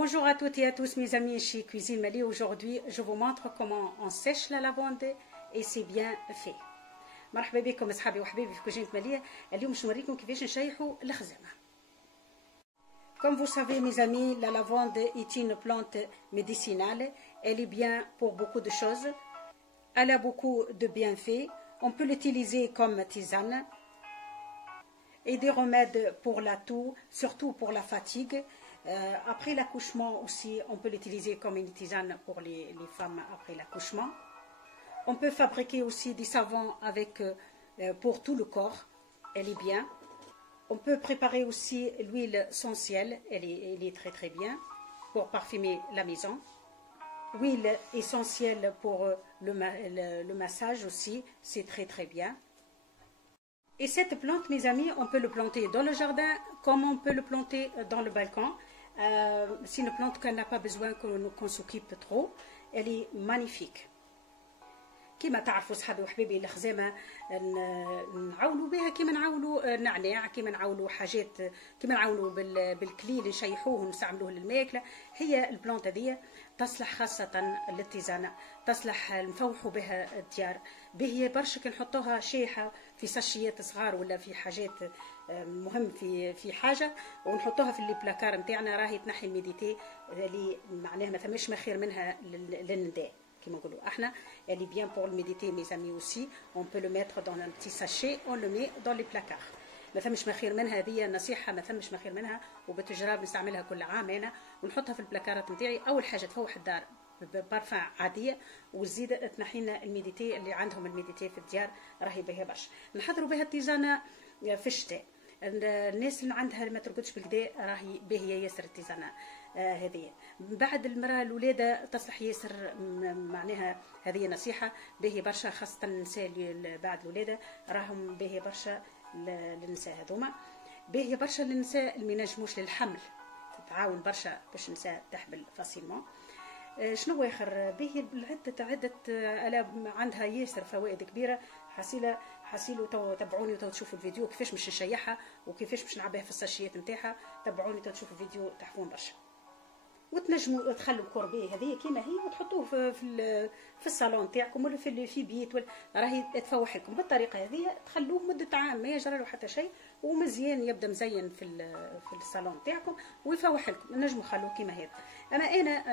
Bonjour à toutes et à tous mes amis chez Cuisine Mali. Aujourd'hui, je vous montre comment on sèche la lavande et c'est bien fait. مرحبا بكم اصحابي وحبايبي في كوجينة مالية. اليوم باش نوريكم كيفاش نشيحوا الخزامة. Comme vous savez mes amis, la lavande est une plante médicinale. Elle est bien pour beaucoup de choses. Elle a beaucoup de bienfaits. On peut l'utiliser comme tisane et des remèdes pour la toux, surtout pour la fatigue. Après l'accouchement aussi, on peut l'utiliser comme une tisane pour les femmes après l'accouchement. On peut fabriquer aussi des savons avec, pour tout le corps, elle est bien. On peut préparer aussi l'huile essentielle, elle est très très bien pour parfumer la maison. L'huile essentielle pour le massage aussi, c'est très très bien. Et cette plante, mes amis, on peut le planter dans le jardin comme on peut le planter dans le balcon. C'est une plante qu'on n'a pas besoin qu'on s'occupe trop. Elle est magnifique. كما تعرفوا صحابي وحبيبي الخزامه نعاونوا بها كيما نعاونوا النعناع، كيما نعاونوا حاجات، كيما نعاونوا بالكليل نشيحوه ونستعملوه للماكله. هي البلانت هذه تصلح خاصه للتيزانه، تصلح نفوحوا بها الديار. باهيه برشا كي نحطوها شيحه في ساشيات صغار ولا في حاجات مهم في حاجه ونحطوها في البلاكار نتاعنا، راهي تنحي الميديتي اللي معناها ما ثماش ما خير منها للنداء. Elle est bien pour le méditer mes amis aussi. On peut le mettre dans un petit sachet, on le met dans les placards. ما ثمش ما خير منها، هذه نصيحه ما ثمش ما خير منها وبتجرب نستعملها كل عام انا ونحطها في البلاكارات نتاعي. اول حاجه تفوح الدار ببارفان عاديه وتزيد تنحي لنا الميديتي اللي عندهم الميديتي في الديار، راهي باهيه برشا. نحضروا بها التيزانه في الشتاء. الناس اللي عندها ما ترقدش بالكدا راهي باهيه ياسر التيزانه هذه. بعد المراه الولاده تصلح ياسر، معناها هذه نصيحه باهيه برشا خاصه النساء اللي بعد الولاده راهم باهيه برشا للنساء هذوما، باهيه برشا للنساء اللي ما ينجموش للحمل، تتعاون برشا باش النساء تحبل فاسيلمون. شنو اخر باهي عده عندها ياسر فوائد كبيره. حاسيلو تبعوني وتشوفوا الفيديو كيفاش باش نشيحها وكيفاش باش نعبيها في الساشيات نتاعها. تبعوني تشوفوا الفيديو تحفون برشا. وتنجموا تخلوا الكوربي هذه كيما هي وتحطوه في الصالون تاعكم ولا في بيت ولا راهي تفوح لكم بالطريقه هذه. تخلوه مده عام ما يجرى له حتى شيء ومزيان يبدا مزين في الصالون تاعكم ويفوح لكم. نجموا نخلوه كيما هذا. اما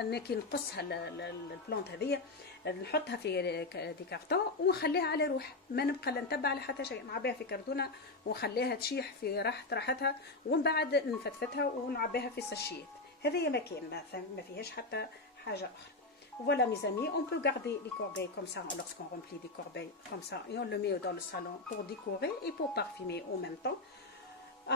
انا كي نقصها البلانت هذه نحطها في دي كارطون ونخليها على روح، ما نبقى لا نتبع على حتى شيء. نعبيها في كرتونه ونخليها تشيح في راحتها ومن بعد نفتفتها ونعبيها في الساشيات. هذه مكان ما فيهاش حتى حاجه اخرى. Voilà mes amis, on peut garder les corbeilles comme ça lorsqu'on remplit des corbeilles comme ça et on le met dans le salon pour décorer et pour parfumer en même temps.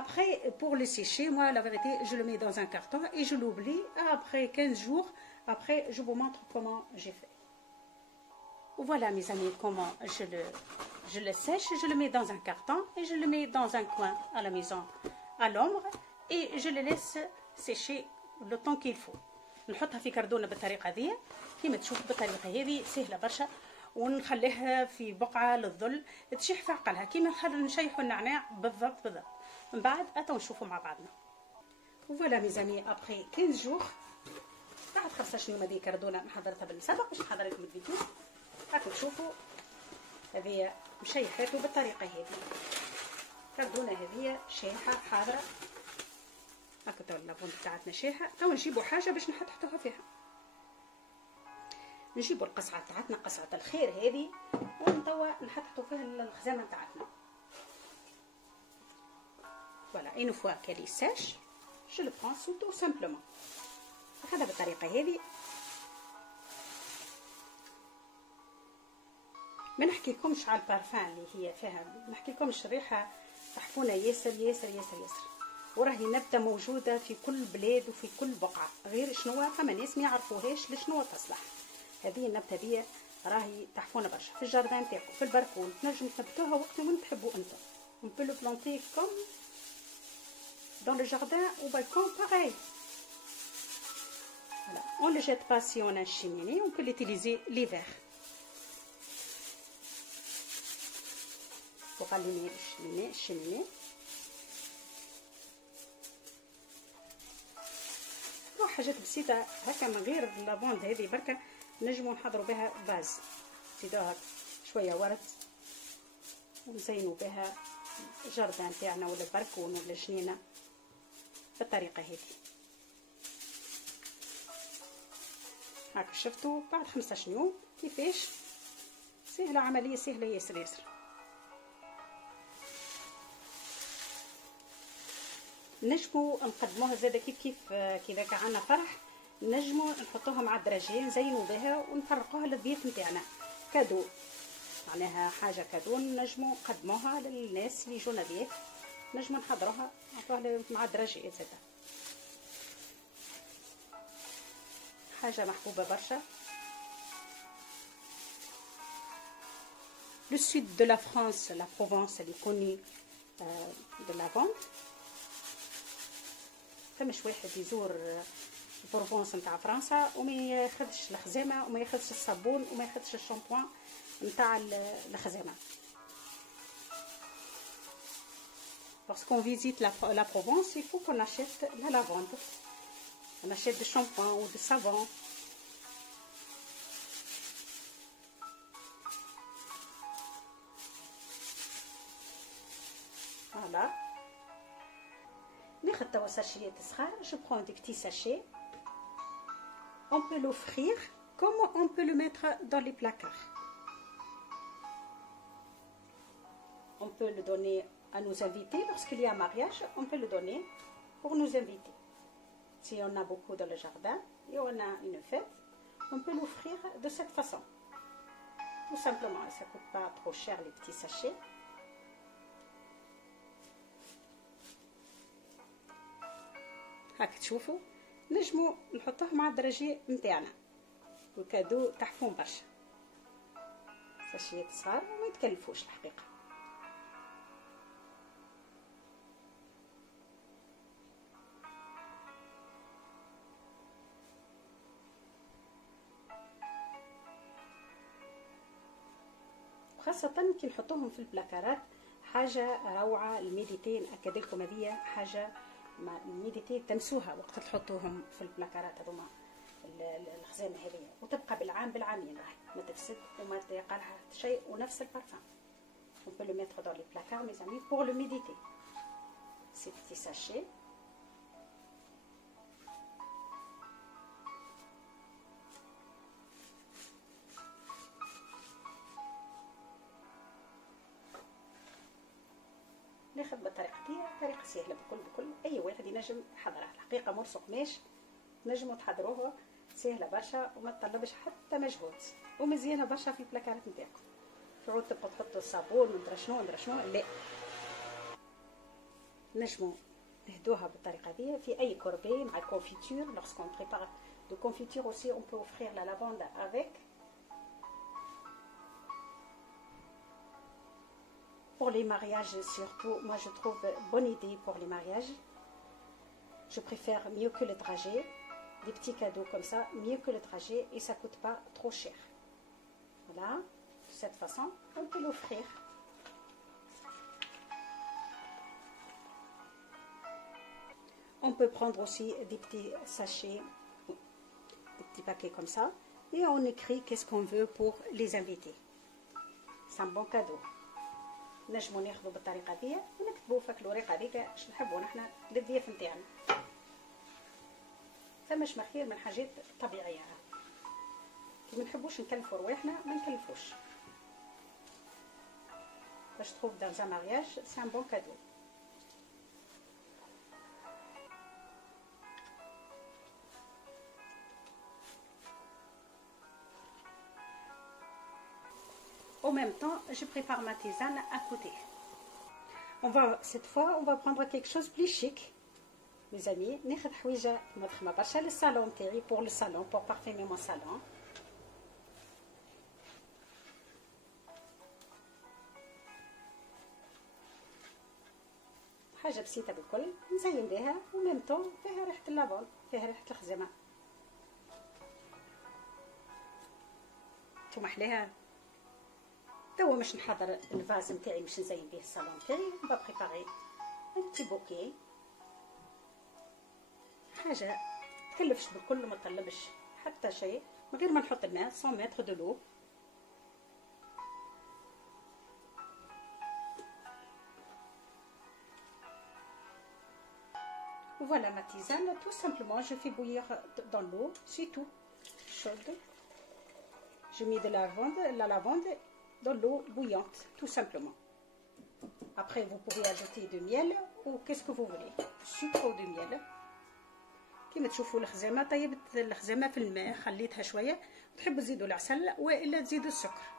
Après, pour le sécher, moi la vérité, je le mets dans un carton et je l'oublie. Après 15 jours, après je vous montre comment j'ai fait. Voilà mes amis, comment je le sèche, je le mets dans un carton et je le mets dans un coin à la maison à l'ombre et je le laisse sécher le temps qu'il faut. نحطها في كردونه بالطريقه هذه كيما تشوفوا بالطريقه هذه سهله برشا، ونخليها في بقعه للظل تشيح في عقلها كيما نشيحوا النعناع بالضبط. من بعد اتو نشوفوا مع بعضنا. فوالا مي زامي ابري 15 جور بعد 15 يوم هذه كردونه محضرتها بالسبق باش نحضر لكم الفيديو. راكم تشوفوا هذه مشيحاته بالطريقه هذه. كردونه هذه شايحه حاضره هاكا. تو اللافون تاعتنا شايحه. تو نجيبوا حاجه باش نحطوها فيها. نجيبوا القصعه تاعتنا قصعه الخير هذه ونتوا نحطوا فيها الخزامه تاعتنا. فوالا une fois qu'elle est sèche je le prends tout simplement. هذا بالطريقه هذه. ما نحكيلكمش على البارفان اللي هي فيها، ما نحكيلكمش الريحه تحفونه ياسر ياسر ياسر ياسر. وراهي نبته موجوده في كل بلاد وفي كل بقعه. غير شنو فما ناس ما يعرفوهاش لشنو تصلح. هذه النبته دي راهي تحفونه برشا في الجاردان تاعكم في البركون. تنجم تنبتوها وقت ما تحبوا انتم. On peut le planter comme dans le jardin au balcon pareil. Voilà. On le jette pas si on a une cheminée. On peut l'utiliser l'hiver. Pour allumer la cheminée. حاجات بسيطه هكا من غير لافوند هذه بركه نجموا نحضروا بها باز، نزيدوها شويه ورد ونزينوا بها الجردان تاعنا ولا البركون ولا الجنينه بالطريقه هذه. هاك شفتوا بعد 15 يوم كيفاش سهله، عمليه سهله ياسر ياسر. نجموا نقدموها زاده كيف كيف كي كان عندنا فرح، نجموا نحطوها مع الدراجين نزينوا بها ونفرقوها للضيوف نتاعنا كادو، معناها حاجه كادو نجموا نقدموها للناس اللي يجونا ضيوف، نجموا نحضروها نعطوها مع الدراجين زاده، حاجه محبوبه برشا. لو سود دو لا فرانس، لا بروفونس اللي كوني دو لافوند، فماش واحد يزور البروفونس نتاع فرنسا وما ياخذش الخزامه وما ياخذش الصابون وما ياخذش الشامبوان نتاع الخزامه. Lorsqu'on visite la Provence, il faut qu'on achète la lavande, on achète du shampoing ou du savon. Voilà. ناخذ توا ساشيات صغار، je prends des petits sachets. On peut l'offrir comme on peut le mettre dans les placards. On peut le donner à nos invités lorsqu'il y a un mariage, on peut le donner pour nos invités. Si on a beaucoup dans le jardin et on a une fête, on peut l'offrir de cette façon. Tout simplement, ça ne coûte pas trop cher les petits sachets. هاك تشوفوا نجموا نحطوه مع الدراجي نتاعنا والكادو تحفون برشا، ساشيات صغار وما يتكلفوش الحقيقه. خاصه كي نحطوهم في البلاكارات حاجه روعه. الميديتين اكد لكم هذه حاجه مع الميديتي تمسوها وقت تحطوهم في البلاكارات هذوما الخزامه هذه، وتبقى بالعام بالعامين راهي ما تفسد وما تقالها شيء، ونفس البارفان. On peut le mettre dans les placards mes amis pour le méditer. Ces petits sachets. ناخذ بالطريقه دي، طريقه سهله بكل اي واحد ينجم يحضرها. الحقيقه مرسو قماش نجموا تحضروها سهله برشا وما تطلبش حتى مجهود ومزيانه برشا في البلاكارات نتاعكم. تعود تبقوا تحطوا الصابون وندرى شنو لا، نجموا نهدوها بالطريقه دي في اي كوربي مع الكونفيتور. lorsqu'on prépare de confiture aussi on peut offrir la lavande avec. Pour les mariages surtout, moi je trouve bonne idée pour les mariages. Je préfère mieux que le trajet, des petits cadeaux comme ça, mieux que le trajet et ça coûte pas trop cher. Voilà, de cette façon, on peut l'offrir. On peut prendre aussi des petits sachets, des petits paquets comme ça et on écrit qu'est-ce qu'on veut pour les invités. C'est un bon cadeau. نجمو ناخذو بالطريقه دي ونكتبو في الورقه هذيك اش نحبو نحنا للضياف نتاعنا. فماش ما خير من حاجات طبيعيه، كي ما نحبوش نكلفو رواحنا ما نكلفوش. باش تروف دان ان مارياج سي ان بون كادو. En même temps, je prépare ma tisane à côté. Cette fois, on va prendre quelque chose de plus chic. Mes amis, ناخذ حويجة مضخمة برشا للصالون تاعي pour le salon, pour parfumer mon salon. حاجة بسيطة بالكل نزين بها وميم طون فيها ريحة اللافون، فيها ريحة الخزامة. انتو محلاها. توا باش نحضر الفاز نتاعي باش نزين به الصالون تاعي. با بريباري ان بتي بوكي، حاجه تكلفش بالكل وما تطلبش حتى شيء من غير ما نحط الماء 100 متر دو لو. Voilà ma tisane, tout simplement je fais bouillir dans l'eau, c'est tout, chaude. Je mets de la lavande dans l'eau bouillante, tout simplement. Après vous pouvez ajouter du miel ou qu'est-ce que vous voulez, sucre ou du miel. كيما تشوفوا الخزامه طيبت الخزامه في الماء خليتها شويه، تحبوا تزيدوا العسل والا تزيدوا السكر.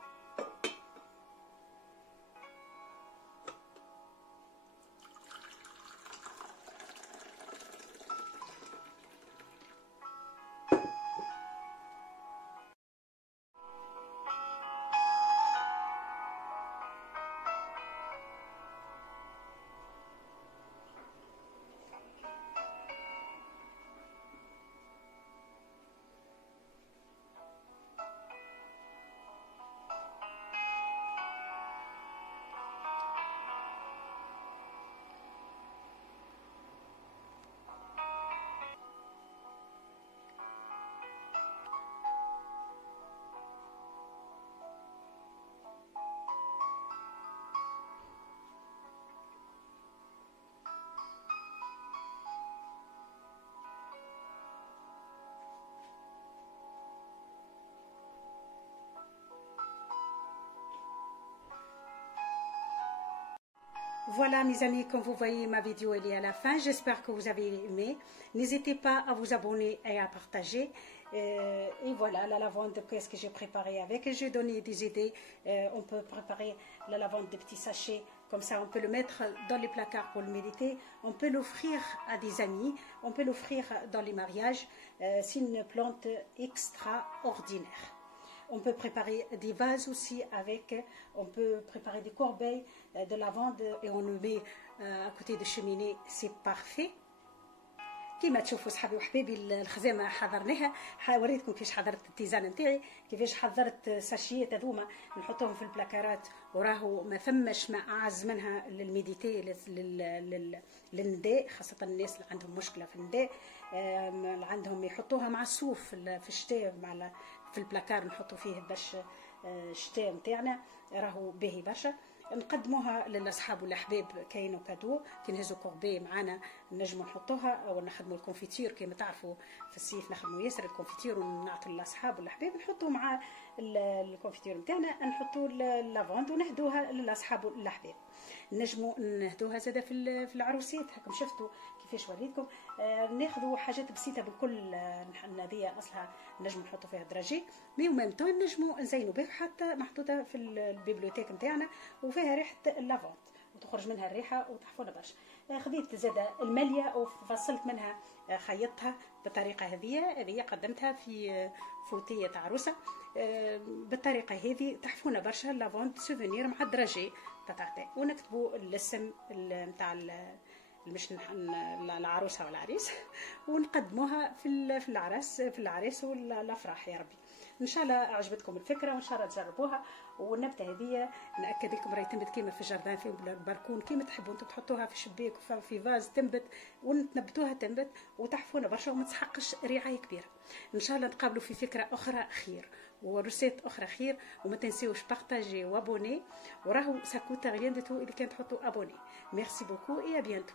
Voilà mes amis, comme vous voyez ma vidéo elle est à la fin, j'espère que vous avez aimé. N'hésitez pas à vous abonner et à partager. Et voilà la lavande, qu'est-ce que j'ai préparé avec. J'ai donné des idées, on peut préparer la lavande de petits sachets, comme ça on peut le mettre dans les placards pour le méditer. On peut l'offrir à des amis, on peut l'offrir dans les mariages, c'est une plante extraordinaire. On peut préparer des vases aussi avec, on peut préparer des corbeilles de lavande et on le met à côté de cheminée, c'est parfait. كيما تشوفوا صحابي وحبايبي الخزامه حضرناها، وريتكم كيفاش حضرت التيزان نتاعي، كيفاش حضرت ساشيات هذوما نحطهم في البلاكارات، وراهو ما فماش ما اعز منها للميديتي للنداء، خاصه الناس اللي عندهم مشكله في النداء، اللي عندهم يحطوها مع الصوف في الشتاء مع في البلاكار نحطوا فيه باش الشتاء نتاعنا، راهو باهي برشا. نقدموها للاصحاب والاحباب كاينو كادو، كي نهزو كوربي معانا نجمو نحطوها، او نخدموا الكونفيتير كيما تعرفوا في الصيف نخدموا ياسر الكونفيتير ونعطوا للاصحاب والاحباب، نحطوا مع الكونفيتير نتاعنا نحطوا اللافوند ونهدوها للاصحاب والاحباب. نجموا نهدوها زاده في العروسات، هاكم شفتوا كيفاش وريتكم. ناخذوا حاجات بسيطه بالكل، هذه اصلها نجموا نحطوا فيها دراجي مي وميم طون نجموا نزينوا بها، حتى محطوطه في البيبليوتيك نتاعنا وفيها ريحه اللافوند وتخرج منها الريحه وتحفونه برشا. خذيت زاده الماليه وفصلت منها، خيطتها بالطريقه هذه قدمتها في فوتيه عروسه بالطريقه هذه، تحفونه برشا اللافوند سوفينير مع الدراجي بتاعته، ونكتبوا الاسم نتاع مش العروسه والعريس ونقدموها في العريس والافراح. يا ربي ان شاء الله عجبتكم الفكره وان شاء الله تجربوها. والنبته هذه ناكد لكم راهي تنبت كيما في الجردان في البلكون كيما تحبوا انتم تحطوها في الشباك في فاز تنبت ونتنبتوها تنبت وتحفونه برشا وما تسحقش رعايه كبيره. ان شاء الله نتقابلوا في فكره اخرى خير ورسيت اخرى خير، وما تنسيوش بارطاجي وابوني، وراهو ساكوتا غيان دو تو اللي كان تحطوا ابوني. ميرسي بوكو اي ا بيانتو.